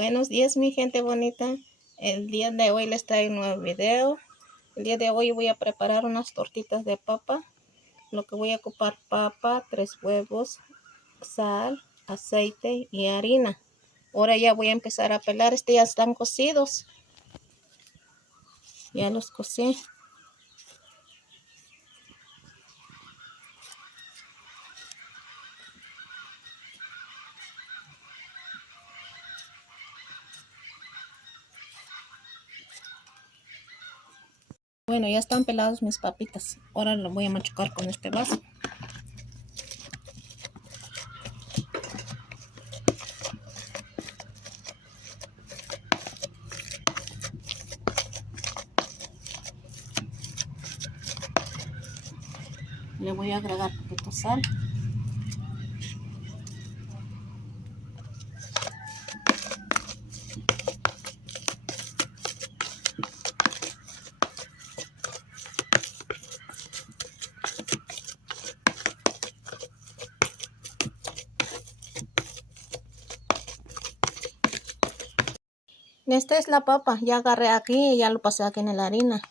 Buenos días, mi gente bonita. El día de hoy les traigo un nuevo video. El día de hoy voy a preparar unas tortitas de papa. Lo que voy a ocupar: papa, 3 huevos, sal, aceite y harina. Ahora ya voy a empezar a pelar. Ya están cocidos. Ya los cocí. Bueno, ya están pelados mis papitas. Ahora lo voy a machucar con este vaso. Le voy a agregar un poquito de sal. Esta es la papa. Ya agarré aquí y ya lo pasé aquí en la harina.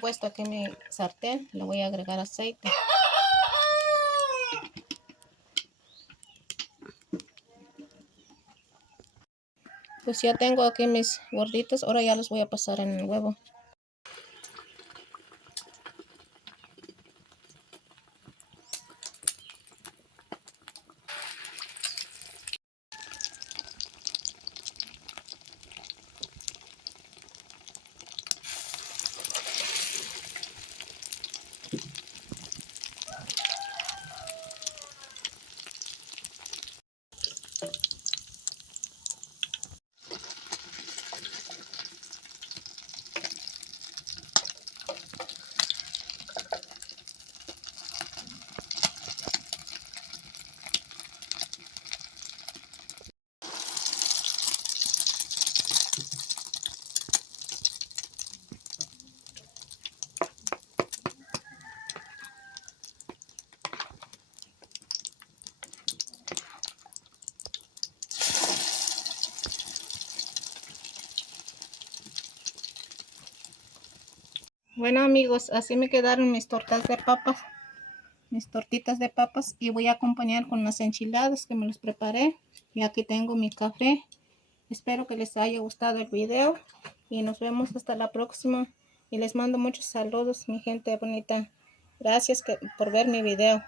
Puesto aquí mi sartén, le voy a agregar aceite. Pues ya tengo aquí mis gorditos. Ahora ya los voy a pasar en el huevo. Bueno, amigos, así me quedaron mis tortas de papas, mis tortitas de papas, y voy a acompañar con las enchiladas que me las preparé. Y aquí tengo mi café. Espero que les haya gustado el video y nos vemos hasta la próxima. Y les mando muchos saludos, mi gente bonita. Gracias por ver mi video.